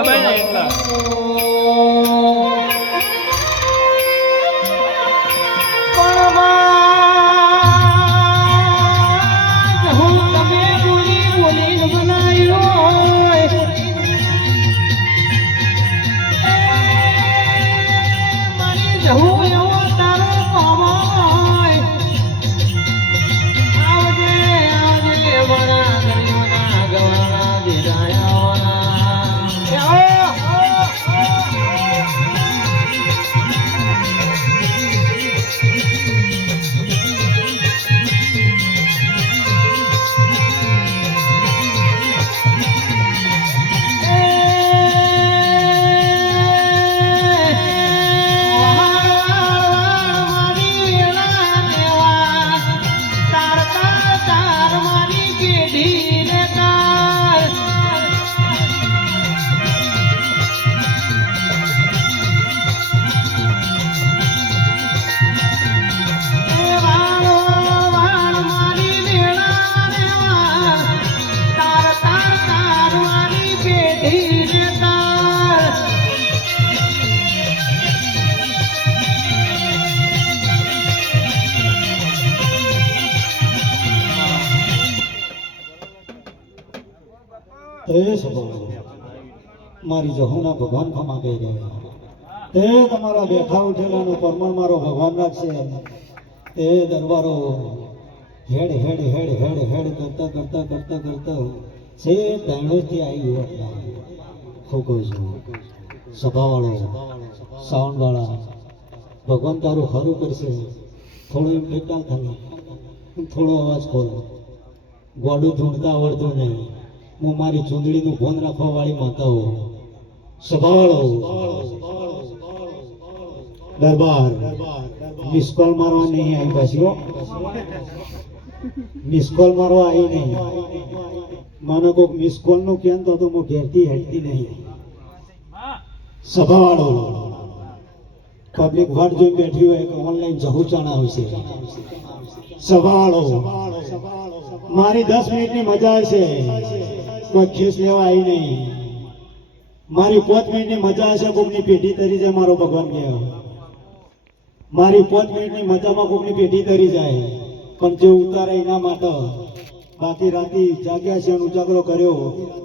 દબાઈ ને એકલા મારી જહુના ભગવાન ખમા કહી રહ્યા તે તમારા બેઠા ઉઠેલાનો પરમાણ મારો ભગવાન રાખશે તે દરબારો હેડ હેડ હેડ હેડ હેડ કરતા કરતા કરતા કરતા છે દાણોથી આવી ગયો એટલા હું કહું છું સભાવાળો સાઉન્ડવાળા ભગવાન તારું ખરું કરશે થોડું એમ બેટા થાય થોડો અવાજ ખોલો ગોડું ઢૂંઢતા આવડતું નહીં હું મારી ચૂંદડીનું ફોન રાખવા વાળી માતાઓ સભાવાળો દરબાર મિસકોલ મારવા નહીં આવી પાછી મિસકોલ મારવા આવી નહીં મને કોઈક મિસકોલ નું કેમ તો હું ઘેરથી હેઠતી નહીં સભાવાળો પબ્લિક વાટ જોઈ બેઠી હોય કે ઓનલાઈન જહુચાણા આવશે સભાવાળો મારી 10 મિનિટની મજા હશે કોઈ ખીસ લેવા આવી નહીં મારી 5 મિનિટની મજા હશે કોકની પેઢી તરી જાય મારો ભગવાન કહે મારી 5 મિનિટની મજામાં કોકની પેઢી તરી જાય પણ જે ઉતારે એના માટે બાકી રાતી જાગ્યા છે ઉજાગરો કર્યો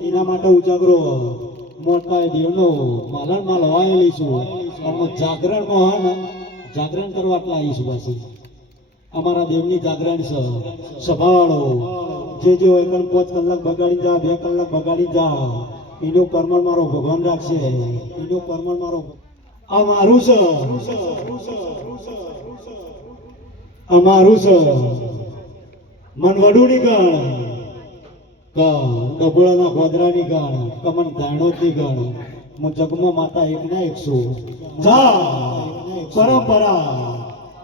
એના માટે ઉજાગરો મોટા દેવનો માલણ માલ હવાઈ લઈશું અને જાગરણમાં હા ને જાગરણ કરવા આટલા આવીશું પાછી અમારા દેવની જાગરણ છે સભાવાળો જે હોય કણ 5 કલાક બગાડી જા 2 કલાક બગાડી જા એનું પરમાણ મારો ભગવાન રાખશે એનું પરમાણ મારો આ મારું છે અમારું છે મન વડુની ગણ ડબોળાના ગોદરાની ગણ કમન ધાણોદની ગણ હું જગમાં માતા 1 ના 100 જા પરંપરા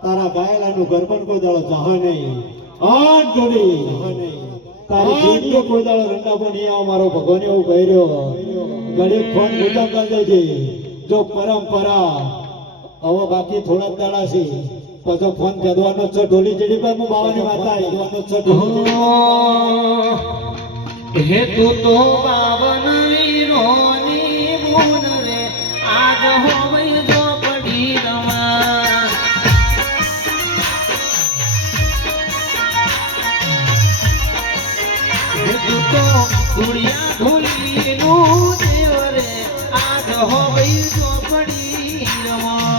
તારા ગાયેલાનું ગરબન કોઈ દાડો જાહ નહીં આઠ જોડી તારી જીવતો કોઈ દાડો રંડાપો નહીં આવ મારો ભગવાન એવું કહી રહ્યો ગરીબ ફોન મોટા કરી દેજે જો પરંપરા હવે બાકી થોડા દાડા છે પછી ફોન કહેવાનો છે ઢોલી જેડી પર હું બાવાની માતા કહેવાનો છે હે તું તો બાવન વીરોની બુન રે આજ હોવઈ જો પડી રમા હે તું તો દુનિયા ઢોલી નું દેવ રે આજ હોવઈ જો પડી રમા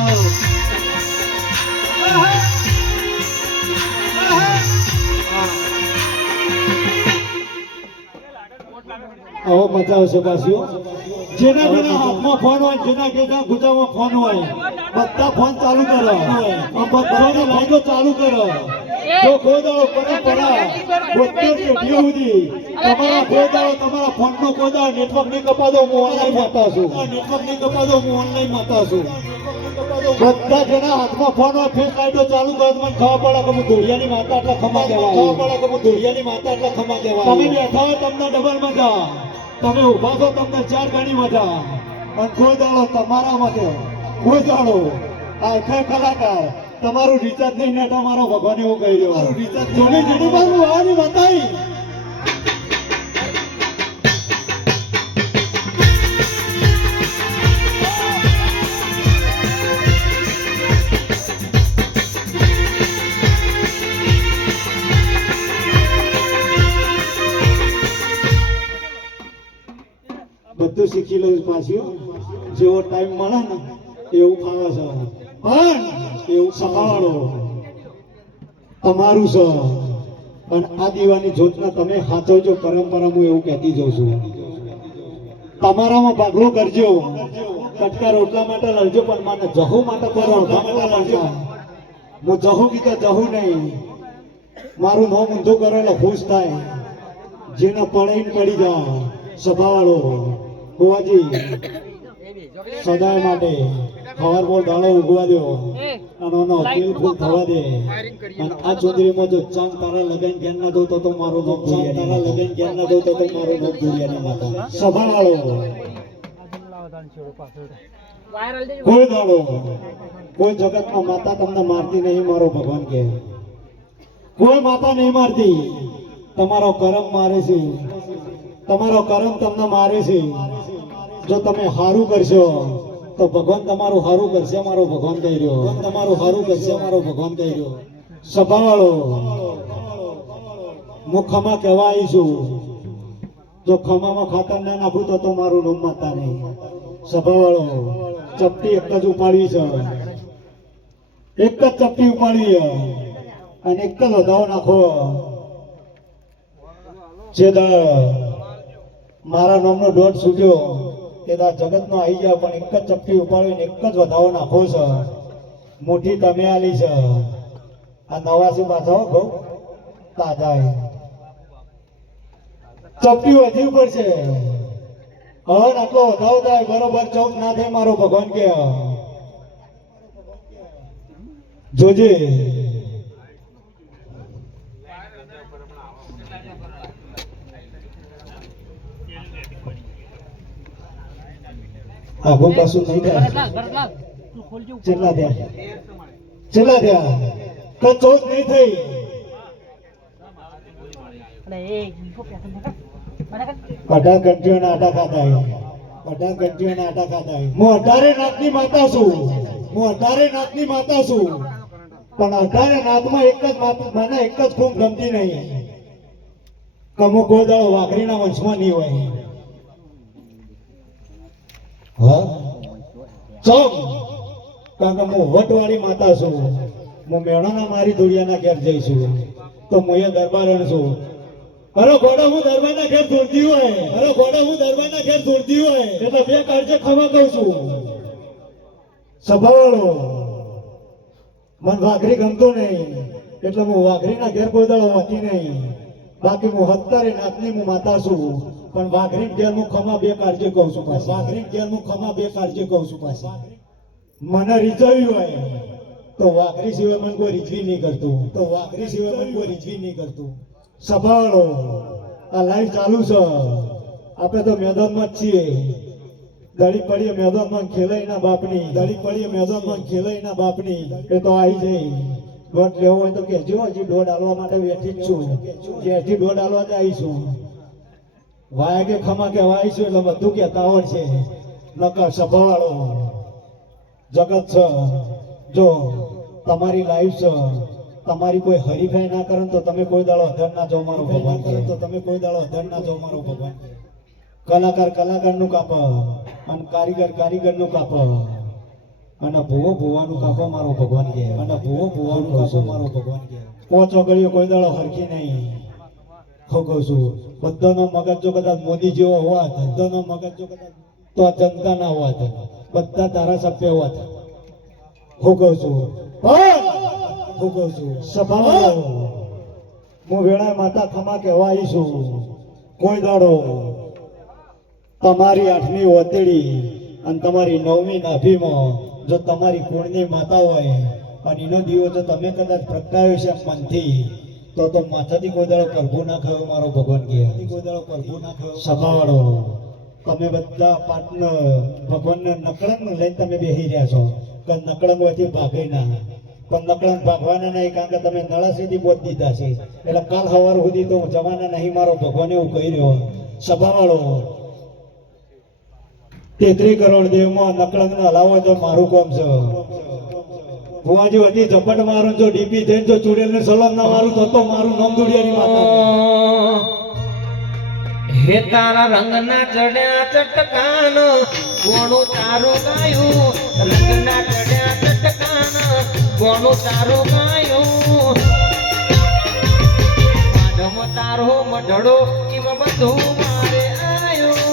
આવો મજા આવશે પાછો જેના જેના હાથમાં ફોન હોય જેના જેના ગુજામાં ફોન હોય બધા ફોન ચાલુ કરો બધાને લાઈનો ચાલુ કરો જો કોઈ દાડો પરંપરા 72 પેઢીઓ સુધી તમારા કોઈ દાડો તમારા ફોનનો કોઈ દાડો નેટવર્ક નહીં કપાદો હું ઓનલાઈન માતા છું નેટવર્ક નહીં કપાદો હું ઓનલાઈન માતા છું બધા જેના હાથમાં ફોન હોય ફેસ લાઈટો ચાલુ કરો મને ખબર પડે કે હું ધોળિયાની માતા એટલે ખમા કહેવાય ખબર પડે કે હું ધોળિયાની માતા એટલે ખમા કહેવાય તમે બેઠા હોય તમને ડબલ મજા તમે ઉભા છો તમને 4 ગણી મજા અને કોઈ દાડો તમારા માટે કોઈ દાડો આ કલાકાર તમારું રિચાર્જ નહીં ને તમારો ભગવાન એવું કહી રહ્યો મારું રિચાર્જ જોડી જેડી પર હું આવવાની બતાવી લઉં છું પાછી હો. જેવો ટાઈમ મળે ને એવું ખાવા છે પણ એવું સંભાળો તમારું છે. પણ આ દીવાની જ્યોતના તમે સાચવજો પરંપરા, હું એવું કહેતી જઉં છું. તમારામાં ભાગલો કરજો, કટકા રોટલા માટે લડજો, પણ મને જહુ માટે કરો લડજો. હું જહુ કીધા જહુ નહીં, મારું નામ ઊંધું કરો એટલે ખુશ થાય. જેને પડે ને પડી જાય સભાવાળો ગોવાજી સદાય માટે ખબર બોલ દાડો ઉગવા દો અને એનો દિલ ફૂલ થવા દે. અને આ ચોદરીમાં જો ચાંદ તારા લગન જ્ઞાન ના દો તો મારું નામ ચાંદ તારા લગન જ્ઞાન ના દો તો મારું નામ દુનિયાની માતા સભાવાળો. કોઈ દાડો કોઈ જગતમાં માતા તમને મારતી નહીં, મારો ભગવાન કે કોઈ માતા નહીં મારતી. તમારો કરમ મારે છે, તમારો કરમ તમને મારે છે. જો તમે હારું કરશો તો ભગવાન તમારું હારું કરશે, મારો ભગવાન કહી રહ્યો. ભગવાન તમારું હારું કરશે, મારો ભગવાન કહી રહ્યો. સભાવાળો હું ખમા કહેવા આવી છું. જો ખમામાં ખાતર ના નાખું તો મારું નામ માતા નહીં. સભાવાળો ચપટી એક જ ઉપાડવી છે, એક જ ચપટી ઉપાડવી અને એક જ વધાવો નાખો. જે મારા નામનો દોઢ છૂટ્યો તે જગતનો આવી ગયા, પણ એક જ ચપટી ઉપાડીને એક જ વધાવો નાખો છે. મુઠ્ઠી તમે આલી છે. આ 89 પાછા બહુ તાજા ચપટી વધી પડશે. હવે આટલો વધાવો થાય બરોબર 14 ના થાય, મારો ભગવાન કે જોજે. આગો પાછું નહીં થાય. કેટલા થયા? કેટલા થયા? તો 14 નહીં થઈ. અઢાર ઘંટીઓના આટા ખાતા અઢાર ઘંટીઓના આટા ખાતા. હું 18 નાથની માતા છું, હું 18 નાથની માતા છું. પણ 18 નાથમાં એક જ મને એક જ ખૂબ ગમતી નહીં. કમો કોઈ દાડો વાઘરીના વંશમાં નહીં હોય. હા ચમ કારણ કે હું વટવાળી માતા છું. હું મેળાના મારી ધોળિયાના ઘેર જઈશું તો હું એ દરબારણ છું. અરે ઘોડા હું દરબારના ઘેર દોડતી હોય, અરે ઘોડા હું દરબારના ઘેર દોડતી હોય એટલે બે કાળજે ખમા કહું છું. સભાવાળો મને વાઘરી ગમતો નહીં એટલે હું વાઘરીના ઘેર કોઈ દાડો હોતી નહીં. બાકી હું 17 નાથની હું માતા છું. પણ વાઘરી ઘેર હું ખમા બે કાળજે કહું છું. વાઘરી ઘેર હું ખમા બે કાળજે કહું છું. પાછા મને રીઝવ્યું હોય તો વાઘરી સિવાય મને કોઈ રીઝવી નહીં કરતું, તો વાઘરી સિવાય મને કોઈ રીઝવી નહીં કરતું. સભાવાળો આ લાઈવ ચાલુ છે. આપણે તો મેદાનમાં જ છીએ. દળી પડીએ મેદાનમાં ખેલાઈના બાપની, દળી પડીએ મેદાનમાં ખેલાઈના બાપની. એ તો આવી જઈ દોઢ લેવો હોય તો કહેજો. હજી દોઢ આલવા માટે બેઠી જ છું. હજી દોઢ આલવા જ આવીશું. વાય કે ખમા કહેવા આવીશું એટલે બધું કહેતા આવડશે. નકર સભાવાળો જગત છે. જો તમારી લાઈફ છે, તમારી કોઈ હરીફાઈ ના કરે તો તમે કોઈ દાડો અધર ના જાઓ, મારો ભગવાન કરે તો તમે કોઈ દાડો અધર ના જાઓ, મારો ભગવાન. કલાકાર કલાકારનું કાપ અને કારીગર કારીગરનું કાપ અને ભૂવો ભૂવાનું કાપો, મારો ભગવાન કહે. અને ભૂવો ભૂવાનું કાપો, મારો ભગવાન કહે. પોચ ઓગળીઓ કોઈ દાડો હરખી નહીં. હું કહું છું બધાનો મગજ જો કદાચ મોદી જેવો હોત, બધાનો મગજ જો કદાચ તો જનતા ના હોત, બધા ધારાસભ્ય હોત. હું કહું છું હું કહું છું સભાવાળો હું વેળા માતા ખમા કહેવા આવી છું. કોઈ દાડો તમારી 8મી ઓતેડી અને તમારી 9મી નાભીમાં જો તમારી કુળની માતા હોય અને એનો દીવો જો તમે કદાચ પ્રગટાવ્યો છે મનથી તો માથાથી કોઈ દાડો પ્રભુ ના ખાયો, મારો ભગવાન કહે. કોઈ દાડો પ્રભુ ના ખાયો. સભાવાળો તમે બધા પાટણ ભગવાનને નકળંગ લઈને તમે બેસી રહ્યા છો કે નકળંગ હોયથી ભાગે ના, પણ નકળંગ ભાગવાના નહીં કારણ કે તમે નળા સુધી બોધ દીધા છે. એટલે કાલ સવાર સુધી તો જવાના નહીં, મારો ભગવાન એવું કહી રહ્યો. સભાવાળો 33 કરોડ દેવમાં નકળંગ ને હલાવો તો મારું કામ છે. ભુવાજી હતી ઝપટ મારું, જો ડીપી જઈને જો ચુડેલ ને સલામ ના મારું તો મારું નામ દુડિયાની માતા. હે તારા રંગના ચડ્યા ચટકાન કોણું તારું ગાયું રંગના ચડ્યા ચટકાન કોણું તારું ગાયું માધમ તારો મઢડો એમ બધું મારે આયો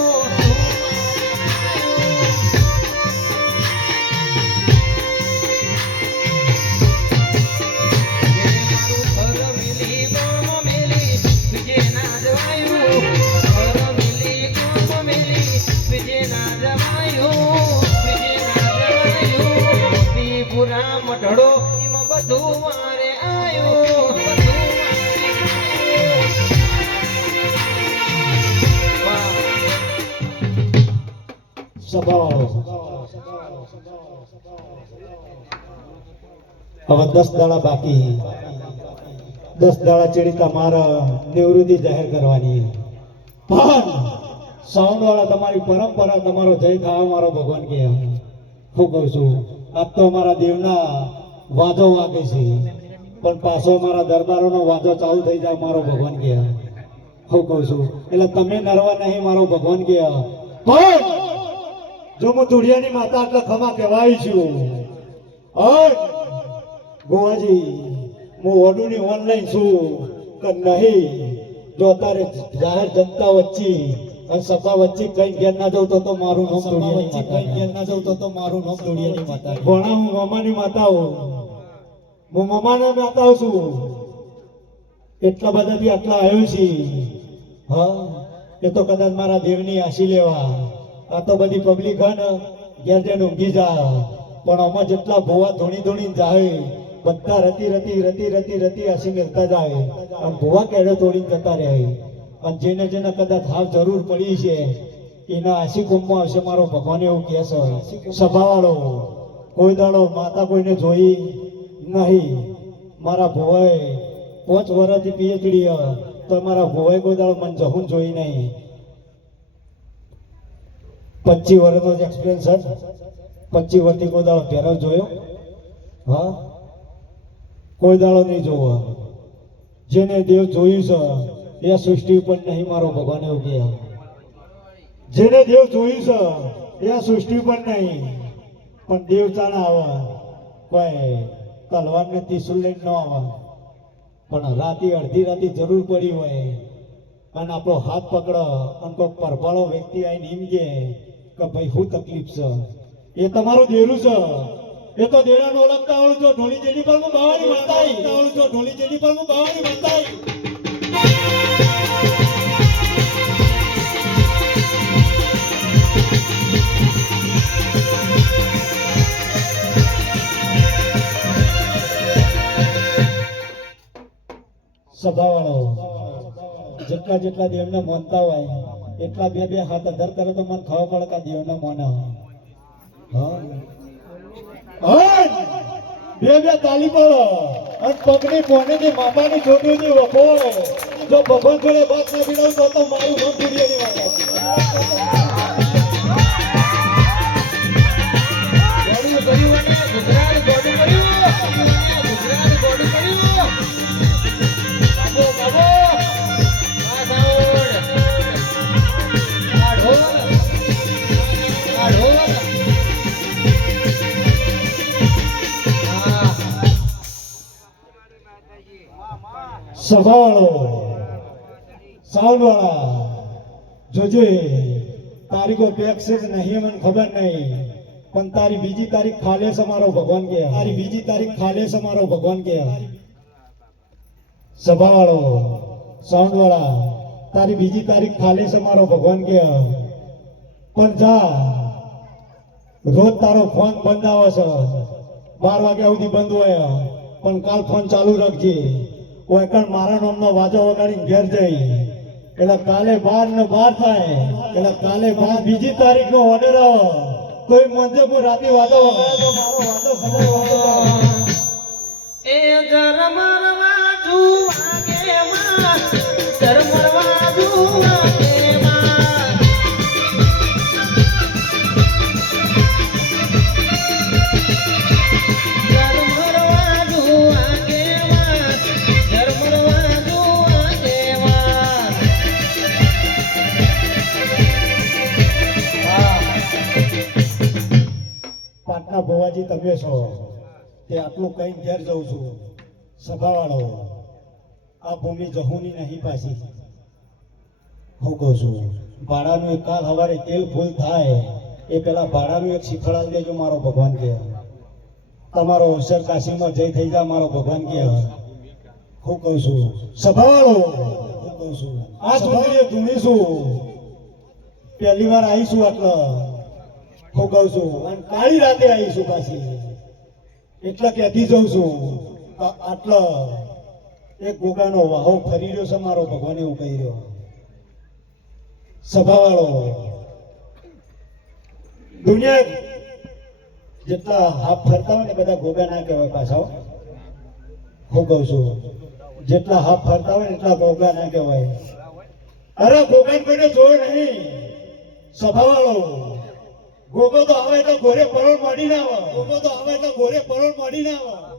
મઢડો એમાં બધું મારે આયો સભાવાળો હવે 10 દાડા બાકી 10 દાડા ચડી તમારા નિવૃત્તિ જાહેર કરવાની પણ સાઉન્ડ વાળા તમારી પરંપરા તમારો જય ખાવા મારો ભગવાન કે હું કહું છું આજ તો અમારા દેવના વાજો વાગે છે પણ પાછો અમારા દરબારોનો વાજો ચાલુ થઈ જાય મારો ભગવાન કે હું કહું છું એટલે તમે નરવા નહીં મારો ભગવાન કે પણ જો હું ધુડિયાની માતા એટલે ખમા કહેવાય છું ગોવાજી હું ઓડુની ઓનલાઈન છું કે નહીં જો અત્યારે જાહેર જનતા વચ્ચે અને સભા વચ્ચે કઈ ઘેર ના જવું તો મારું નામ વચ્ચે કઈ ઘેર ના જવું તો મારું નામ ધોડિયાની માતા ભણા હું મમાની માતા હું મમાના માતા છું એટલા બધાથી આટલા આવ્યો છે હા એ તો કદાચ મારા દેવની આશી લેવા આ તો બધી પબ્લિક હે ને ઘેર જઈને ઊંઘી જા પણ આમાં જેટલા ભોવા ધોણી ધોણી જાય બધા રતી આશી મેળતા જાય અને ભોવા કેડો તોડીને જતા રહે અને જેને જેને કદાચ હાવ જરૂર પડી છે એના આશી કુંભમાં આવશે મારો ભગવાન એવું કહે છે સભાવાળો કોઈ દાડો માતા કોઈને જોઈ નહીં મારા ભોવાએ 5 વર્ષથી પીએચડી તો મારા ભોવાએ કોઈ દાડો મને જહું જોઈ નહીં 25 વર્ષનો જ એક્સપિરિયન્સ છે 25 વર્ષથી કોઈ દાડો પહેરો જોયો હા કોઈ દાડો નહીં જોવો જેને દેવ જોયું છે એ સૃષ્ટિ ઉપર નહીં મારો ભગવાન એવું કહે જેને દેવ જોયું છે એ સૃષ્ટિ ઉપર નહીં પણ દેવ ચાણા આવે કોઈ તલવાર ને ત્રિશુલ લઈને ન આવે પણ રાતે અડધી રાતે જરૂર પડી હોય અને આપણો હાથ પકડો અને કોઈ પરભાળો વ્યક્તિ આવીને એમ કે ભાઈ શું તકલીફ છે એ તમારું દેરું છે એ તો દેરાનો ઓળખતા આવડું છો ઢોલી જેડી પર હું બાવાની માતાઈ આવડું છો ઢોલી જેડી પર હું બાવાની માતાઈ સભાવાળો જેટલા જેટલા દેવને માનતા હોય એટલા બે હાથ અધર કરે તો મને ખબર પડે કે દેવને માને બે તાલી પડો અને પગની પોનેની મામાની છોકરીની વખો જો ભગવાન જોડે વાત ના પીડાવું તો મારું નામ દુનિયાની વાત સભાવાળો સાઉન્ડ વાળા જોજે તારીખો પેક છે કે નહીં મને ખબર નહીં પણ તારી બીજી તારીખ ખાલે છે મારો ભગવાન કે તારી બીજી તારીખ ખાલે છે મારો ભગવાન કે સભાવાળો સાઉન્ડ વાળા તારી બીજી તારીખ ખાલે છે મારો ભગવાન કે પણ જા રોજ તારો ફોન બંધ આવે છે 12 વાગ્યા સુધી બંધ હોય પણ કાલ ફોન ચાલુ રાખજે ઓયકણ મારા નામનો વાજો વગાડીને ઘેર જઈ એટલે કાલે 12 ને 12 થાય એટલે કાલે બીજી તારીખ નો ઓર્ડર આવે તો એ મંજે હું રાતે વાજો વગાડે તો મારો વાજો એ જરમરવા જુવાગે માં જરમરવા જુવાગે માં જરમરવા જુવાગે માં જરમરવા જુવાગે માં બાવાજી તમે છો તે આટલું કઈ ઘેર જઉં છું સભાવાળો આ ભૂમિ જહુની નહીં પાછી હું કહું છું ભાડાનું એક કાલ સવારે તેલ ફૂલ થાય એ પેલા ભાડાનું એક શિખડાલ દેજો મારો ભગવાન કે તમારો અવસર કાશીમાં જઈ થઈ જા મારો ભગવાન કે હું કહું છું સભાવાળો હું કહું છું આ સુંદરીએ ધૂણીશું પહેલી વાર આવીશું આટલે હું કહું છું અને કાળી રાતે આવીશું પાછી એટલે કહેતી જઉં છું આટલો એક ગોગાનો વાહો ફરી રહ્યો છે મારો ભગવાન એવું કહી રહ્યો સભાવાળો દુનિયા જેટલા હાફ ફરતા હોય ને બધા ગોગા ના કહેવાય પાછા હું કહું છું જેટલા હાફ ફરતા હોય ને એટલા ગોગા ના કહેવાય અરે ગોગા કોઈને જોયો નહીં સભાવાળો ગોગો તો આવે એટલે ઘોરે પરોળ મળી ના આવે ગોગો તો આવે એટલે ઘોરે પરોળ મળી ના આવે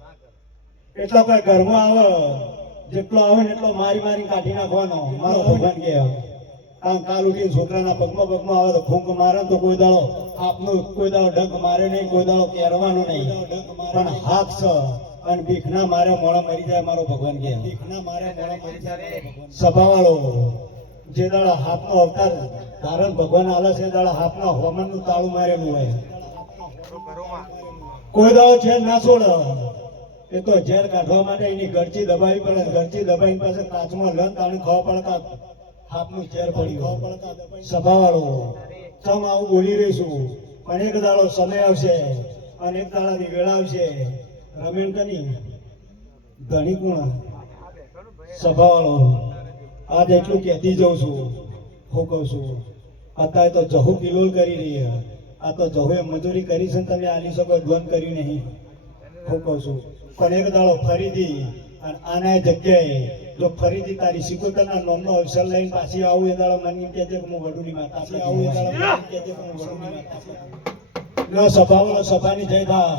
એટલા કોઈ ઘરમાં આવે જેટલો આવે ને એટલો મારી મારી કાઢી નાખવાનો મારો ભગવાન કે કાલ ઉઠીને છોકરાના પગમાં આવે તો ફૂંક મારે તો કોઈ દાડો આપનો કોઈ દાડો ડંક મારે નહીં કોઈ દાડો કેરવાનો નહીં પણ હાથ છે અને ભીખ ના મારે મોડા મરી જાય મારો ભગવાન કે ભીખ ના મારે મોડા મરી જાય સભાવાળો જે દાડા હાથનો અવતાર ધારણ ભગવાન આલે છે દાડા હાથના હોમનનું તાળું મારેલું હોય કોઈ દાડો ઝેર ના છોડે એ તો ઝેર કાઢવા માટે એની ગરચી દબાવી પડે ગરચી દબાવી પાસે કાચમાં લન તાણી ખાવા પડતા હાથનું ઝેર પડ્યું સભાવાળો ચમ આવું બોલી રહીશું પણ એક દાડો સમય આવશે અને એક દાડાની વેળા આવશે રમેણ કની ધણી કોણ સભાવાળો આજ એટલું કહેતી જઉં છું હું કહું છું અત્યારે તો જહુ કિલોલ કરી રહી આ તો જહુએ મજૂરી કરી છે તમે આલી શકો ધ્વન કર્યું નહીં હું કહું છું પણ એક દાડો ફરીથી અને આના જગ્યાએ જો ફરીથી તારી સિકોતરના નોમનો અવસર લઈને પાછી આવું એ દાડો મને કહેજે કે હું વડુની માતા પાછી આવું એ દાડો મને કહેજે કે હું વડુની માતા ન સભાવાળો સભાની જય થા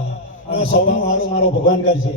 અને સભાનું મારો ભગવાન કરશે